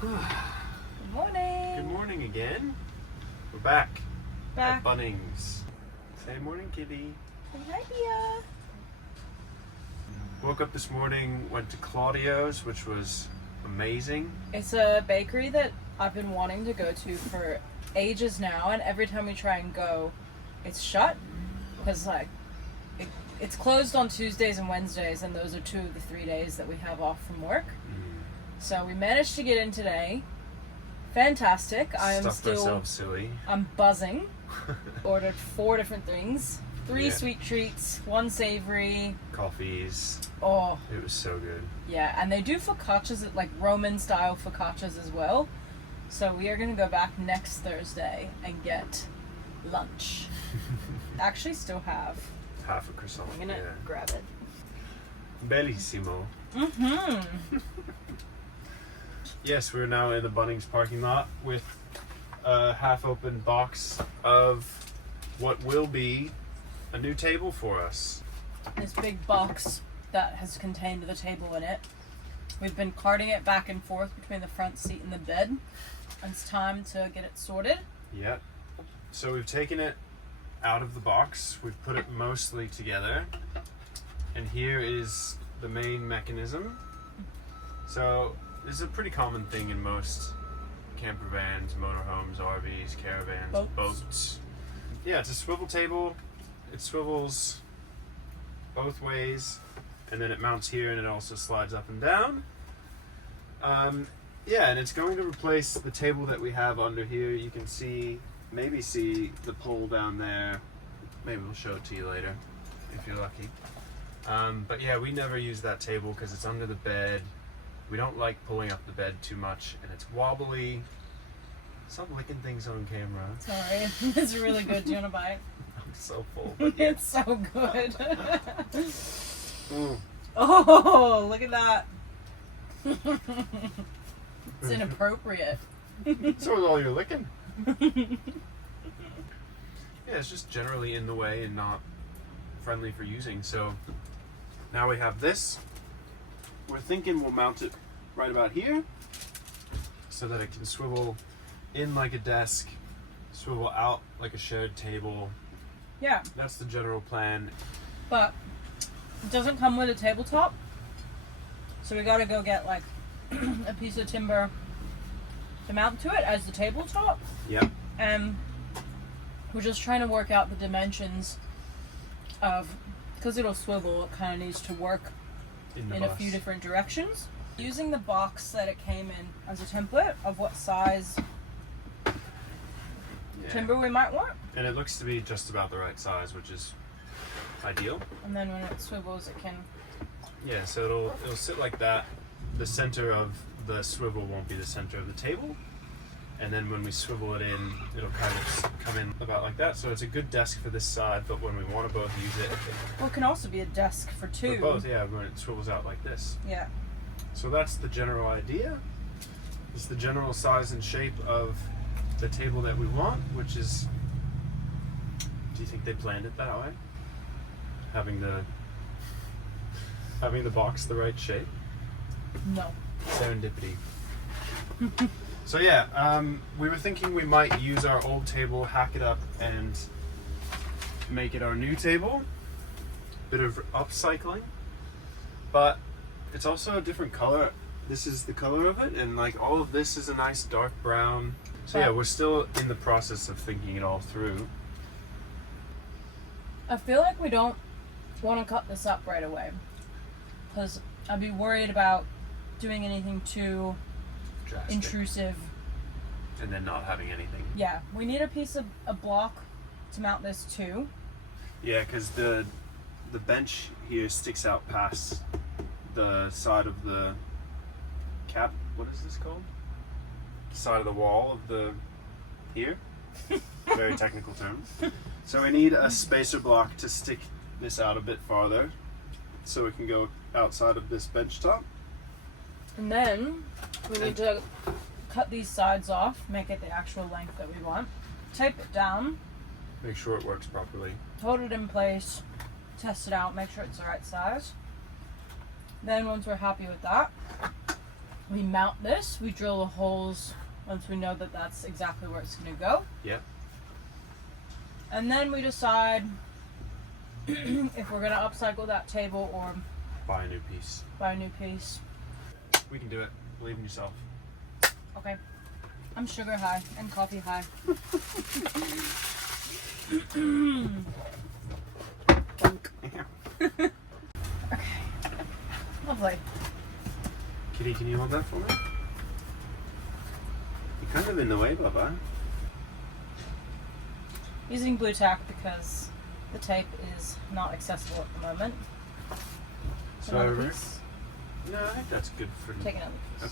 Good morning. Good morning again. We're back. Back. At Bunnings. Say morning, kitty. Hi, Dia. Woke up this morning, went to Claudio's, which was amazing. It's a bakery that I've been wanting to go to for ages now, and every time we try and go, it's shut because it's closed on Tuesdays and Wednesdays, and those are 2 of the 3 days that we have off from work. So we managed to get in today. Fantastic. Stuffed ourselves silly. I'm buzzing. Ordered 4 different things. 3 sweet treats, 1 savory. Coffees. Oh. It was so good. Yeah, and they do focaccias, like Roman style focaccias as well. So we are going to go back next Thursday and get lunch. Actually still have half a croissant. I'm going to grab it. Bellissimo. Mm-hmm. Yes, we're now in the Bunnings parking lot with a half-open box of what will be a new table for us. This big box that has contained the table in it. We've been carting it back and forth between the front seat and the bed. And it's time to get it sorted. Yep. So we've taken it out of the box. We've put it mostly together. And here is the main mechanism. So this is a pretty common thing in most campervans, motorhomes, RVs, caravans, boats. Yeah, it's a swivel table. It swivels both ways, and then it mounts here, and it also slides up and down. Yeah, and it's going to replace the table that we have under here. You can maybe see the pole down there. Maybe we'll show it to you later if you're lucky. But yeah, we never use that table because it's under the bed. We don't like pulling up the bed too much, and it's wobbly. Stop licking things on camera. Sorry, it's really good. Do you want to buy it? I'm so full. It's so good. Mm. Oh, look at that. It's inappropriate. So is all your licking. Yeah, it's just generally in the way and not friendly for using. So now we have this. We're thinking we'll mount it right about here so that it can swivel in like a desk, swivel out like a shared table. Yeah. That's the general plan. But it doesn't come with a tabletop. So we gotta go get like a piece of timber to mount to it as the tabletop. Yep. And we're just trying to work out the dimensions of, because it'll swivel, it kind of needs to work in a few different directions. Using the box that it came in as a template of what size timber we might want. And it looks to be just about the right size, which is ideal. And then when it swivels, it can... Yeah, so it'll sit like that. The center of the swivel won't be the center of the table. And then when we swivel it in, it'll kind of come in about like that. So it's a good desk for this side, but when we want to both use it... Well, it can also be a desk for 2. For both, yeah, when it swivels out like this. Yeah. So that's the general idea. It's the general size and shape of the table that we want, which is... Do you think they planned it that way? Having the box the right shape? No. Serendipity. So yeah, we were thinking we might use our old table, hack it up, and make it our new table. Bit of upcycling. But it's also a different color. This is the color of it, and like all of this is a nice dark brown. So yeah, we're still in the process of thinking it all through. I feel like we don't want to cut this up right away, because I'd be worried about doing anything too Drastic. intrusive. And then not having anything. Yeah, we need a piece of a block to mount this to. Yeah, because the bench here sticks out past the side of the cap. What is this called? Side of the wall of the here. Very technical term. So we need a spacer block to stick this out a bit farther, so it can go outside of this bench top. And then we need to cut these sides off, make it the actual length that we want, tape it down, Make sure it works properly. hold it in place, test it out, make sure it's the right size. Then once we're happy with that, we mount this, we drill the holes once we know that that's exactly where it's going to go. Yep. And then we decide if we're going to upcycle that table or Buy a new piece. buy a new piece. We can do it. Believe in yourself. Okay. I'm sugar high and coffee high. Okay. Lovely. Kitty, can you hold that for me? You're kind of in the way, Bubba. Using blue tack because the tape is not accessible at the moment. Another piece. No, I think that's good for Take another piece.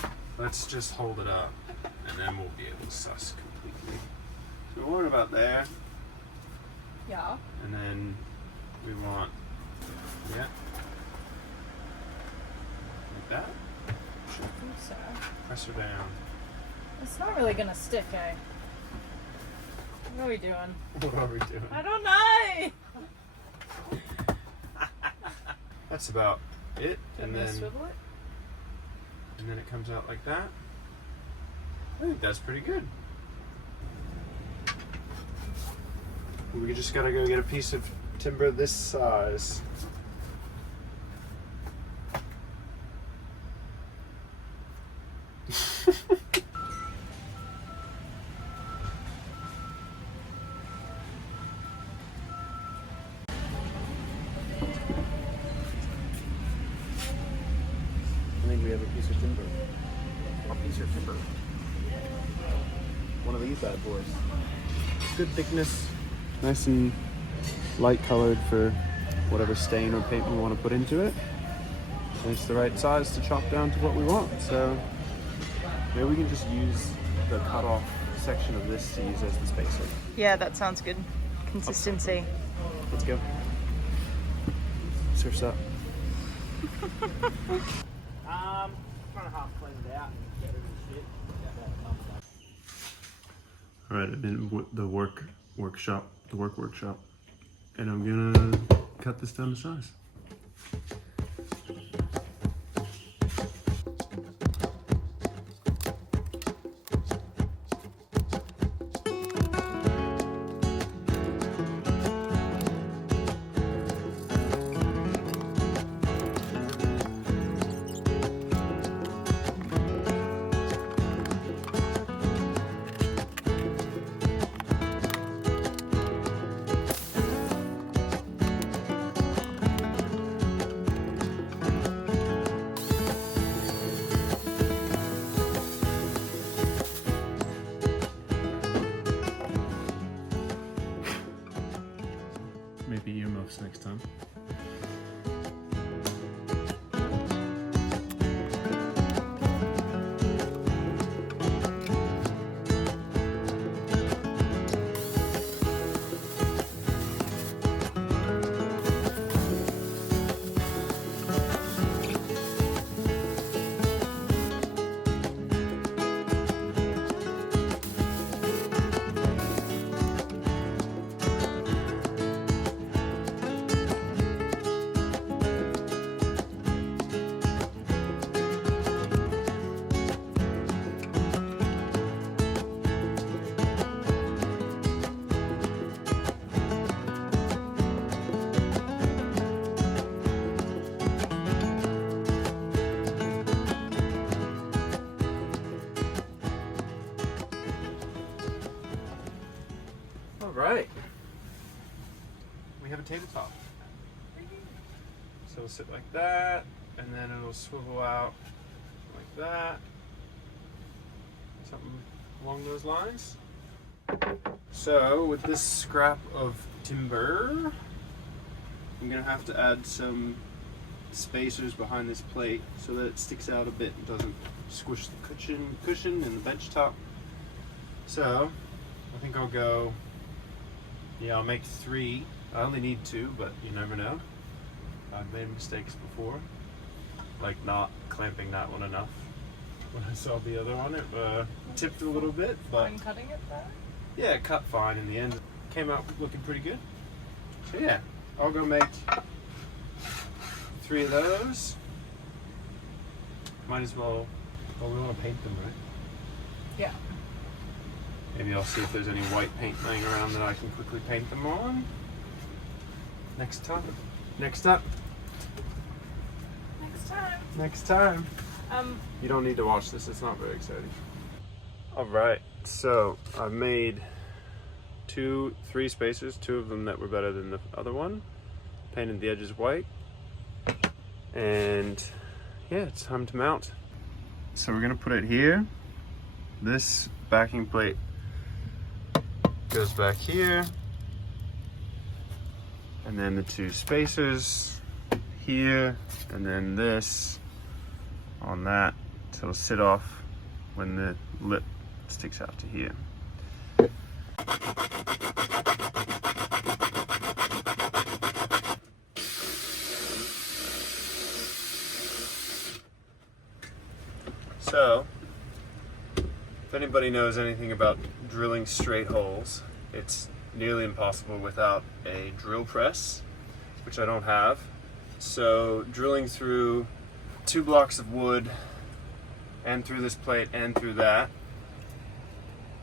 Okay. Let's just hold it up, and then we'll be able to suss completely. So what about there? Yeah. And then we want, yeah, like that. I think so. Press her down. It's not really gonna stick, eh? What are we doing? What are we doing? I don't know. That's about it. And then swivel it. And then it comes out like that. I think that's pretty good. We just gotta go get a piece of timber this size. I think we have a piece of timber. A piece of timber. One of these bad boys. Good thickness. Nice and light colored for whatever stain or paint we want to put into it. And it's the right size to chop down to what we want. So maybe we can just use the cut off section of this to use as the spacer. Yeah, that sounds good. Consistency. Let's go. Surf's up. Trying to half clean it out and get rid of the shit. All right, I'm in the work workshop, and I'm gonna cut this down to size. Maybe earmuffs next time. Right. We have a tabletop. So it'll sit like that, and then it'll swivel out like that. Something along those lines. So with this scrap of timber, I'm gonna have to add some spacers behind this plate so that it sticks out a bit and doesn't squish the cushion and the bench top. So I think I'll go. Yeah, I'll make 3. I only need 2, but you never know. I've made mistakes before, like not clamping that one enough. When I saw the other one, it tipped a little bit, but Fine cutting it there? yeah, it cut fine in the end. Came out looking pretty good. So yeah, I'll go make 3 of those. might as well. Well, we want to paint them, right? Yeah. Maybe I'll see if there's any white paint laying around that I can quickly paint them on. Next time. Next up. Next time. Next time. You don't need to watch this. It's not very exciting. All right. So I've made 3 spacers. 2 of them that were better than the other one. Painted the edges white. And yeah, it's time to mount. So we're gonna put it here. This backing plate goes back here. And then the 2 spacers here, and then this on that. So it'll sit off when the lip sticks out to here. So, if anybody knows anything about drilling straight holes, it's nearly impossible without a drill press, which I don't have. So drilling through 2 blocks of wood and through this plate and through that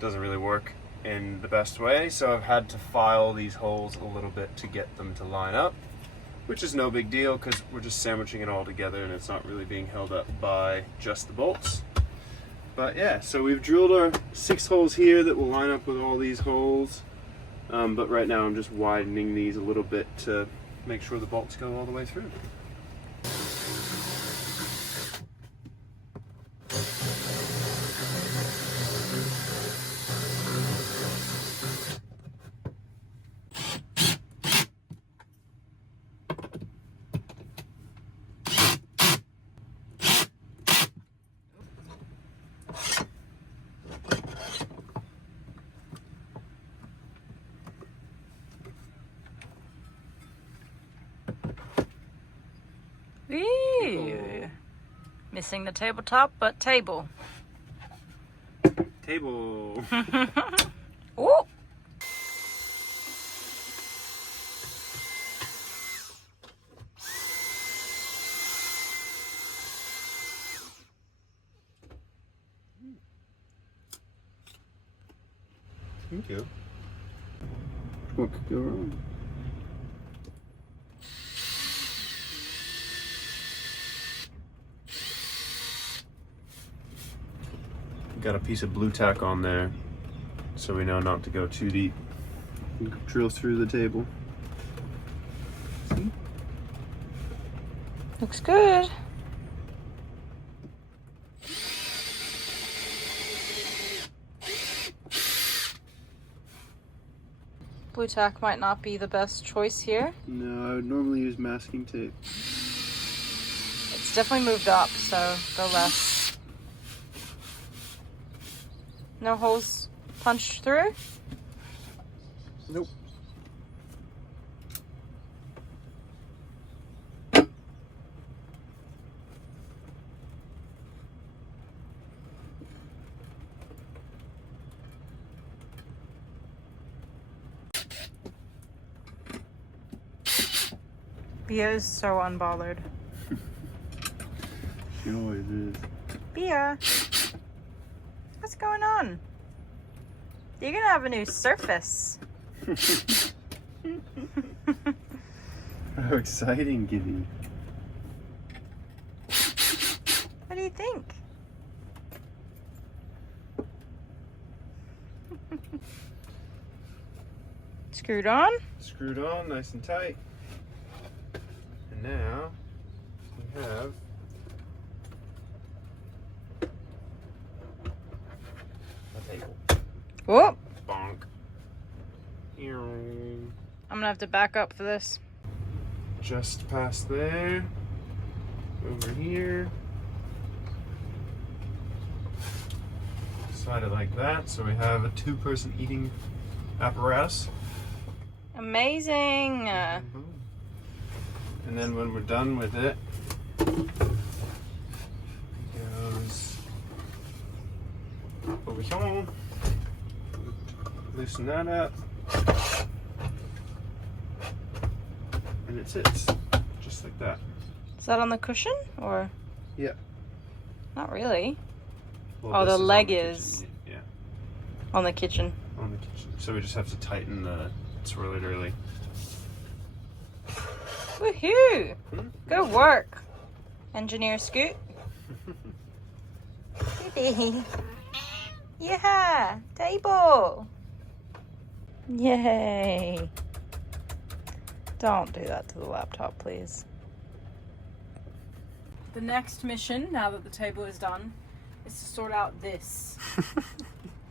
doesn't really work in the best way. So I've had to file these holes a little bit to get them to line up, which is no big deal because we're just sandwiching it all together and it's not really being held up by just the bolts. But yeah, so we've drilled our 6 holes here that will line up with all these holes. But right now I'm just widening these a little bit to make sure the bolts go all the way through. Ew. Missing the tabletop, but table. Table. Ooh. Thank you. What could go wrong? Got a piece of blue tack on there, so we know not to go too deep. Drill through the table. See? Looks good. Blue tack might not be the best choice here. No, I would normally use masking tape. It's definitely moved up, so go less. No holes punched through? Nope. Bia is so unbothered. She always is. Bia, what's going on? You're gonna have a new surface. How exciting, Gibby. What do you think? Screwed on? Screwed on, nice and tight. And now we have a table. Whoop! Bonk. I'm gonna have to back up for this. Just past there. Over here. Slide it like that, so we have a 2-person eating apparatus. Amazing! And then when we're done with it, it goes over here. Loosen that up. And it sits just like that. Is that on the cushion or? Yeah. Not really. Well, Oh, this the is leg on the is- kitchen. Yeah, On the kitchen. on the kitchen. So we just have to tighten the swirl it early. Woohoo! Good work, Engineer Scoot. Yeah, table. Yay. Don't do that to the laptop, please. The next mission, now that the table is done, is to sort out this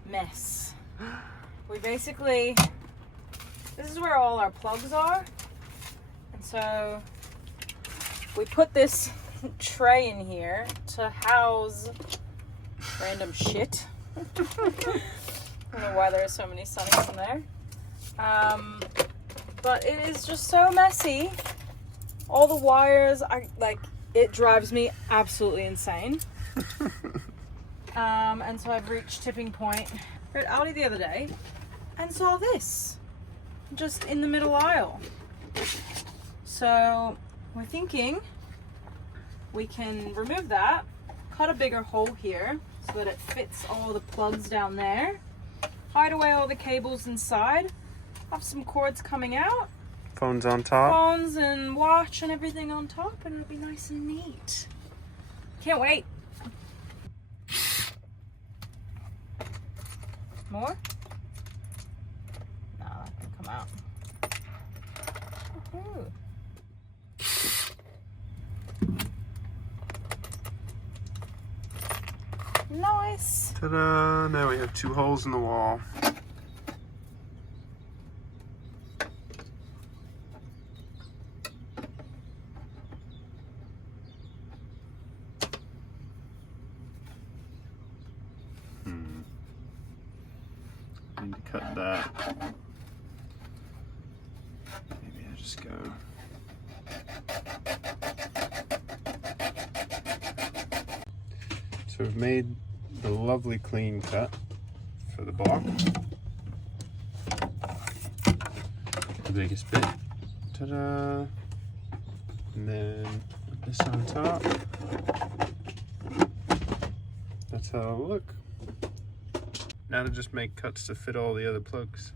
mess. We basically, this is where all our plugs are. And so we put this tray in here to house random shit. I don't know why there are so many sunnies in there. But it is just so messy. All the wires, it drives me absolutely insane. And so I've reached tipping point. We were at Aldi the other day and saw this just in the middle aisle. So we're thinking we can remove that, cut a bigger hole here so that it fits all the plugs down there, hide away all the cables inside, have some cords coming out, Phones on top. phones and watch and everything on top, and it'll be nice and neat. Can't wait. More? No, that can come out. Woohoo. Nice. Ta-da! Now we have 2 holes in the wall. Need to cut that. Maybe I just go. So we've made a lovely clean cut for the block. The biggest bit. Ta-da! And then put this on top. That's how it'll look. Now to just make cuts to fit all the other plugs.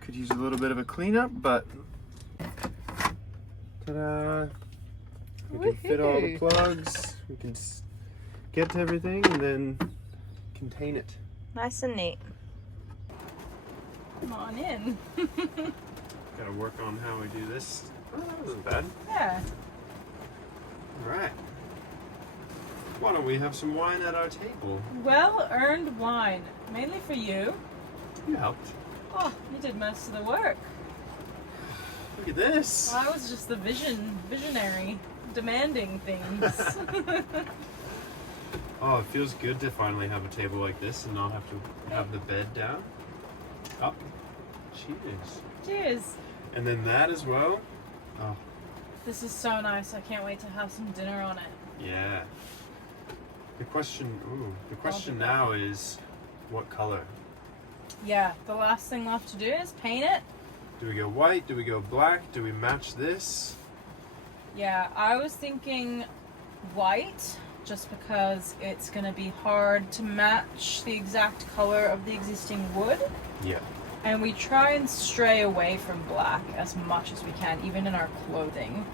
Could use a little bit of a cleanup, but ta-da! We can fit all the plugs. We can get to everything and then contain it. Nice and neat. Come on in. Gotta work on how we do this. Oh, that wasn't bad. Yeah. Alright. Why don't we have some wine at our table? Well-earned wine. Mainly for you. You helped. Oh, you did most of the work. Look at this. Well, I was just the visionary, demanding things. Oh, it feels good to finally have a table like this and not have to have the bed down. Up. Cheers. Cheers. And then that as well. Oh, This is so nice. I can't wait to have some dinner on it. yeah. The question now is, what color? Yeah, the last thing left to do is paint it. Do we go white? Do we go black? Do we match this? Yeah, I was thinking white, just because it's going to be hard to match the exact color of the existing wood. Yeah. And we try and stray away from black as much as we can, even in our clothing,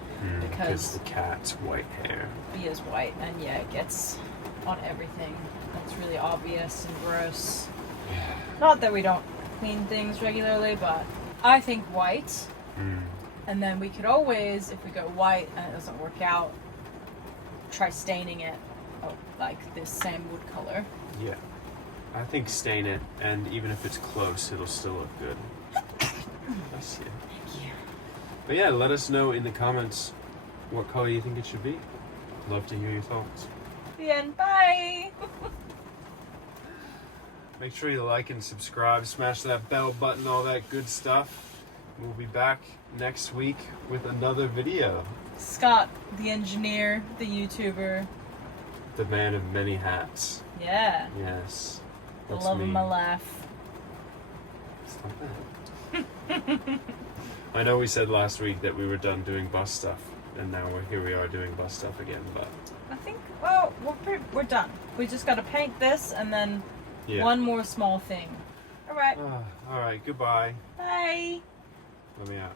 Because the cat's white hair. he is white, and yeah, it gets on everything. It's really obvious and gross. Yeah. Not that we don't clean things regularly, but I think white. And then we could always, if we go white and it doesn't work out, try staining it like this same wood color. Yeah. I think stain it, and even if it's close, it'll still look good. Bless you. Thank you. But yeah, let us know in the comments what color you think it should be. Love to hear your thoughts. The end. Bye. Make sure you like and subscribe, smash that bell button, all that good stuff. We'll be back next week with another video. Scott, the engineer, the YouTuber. The man of many hats. Yeah. Yes. The That's love of me. my life. Stop that. I know we said last week that we were done doing bus stuff, and now here we are doing bus stuff again. But I think, well, we're done. We just got to paint this and then yeah. one more small thing. All right. All right. Goodbye. Bye. Let me out.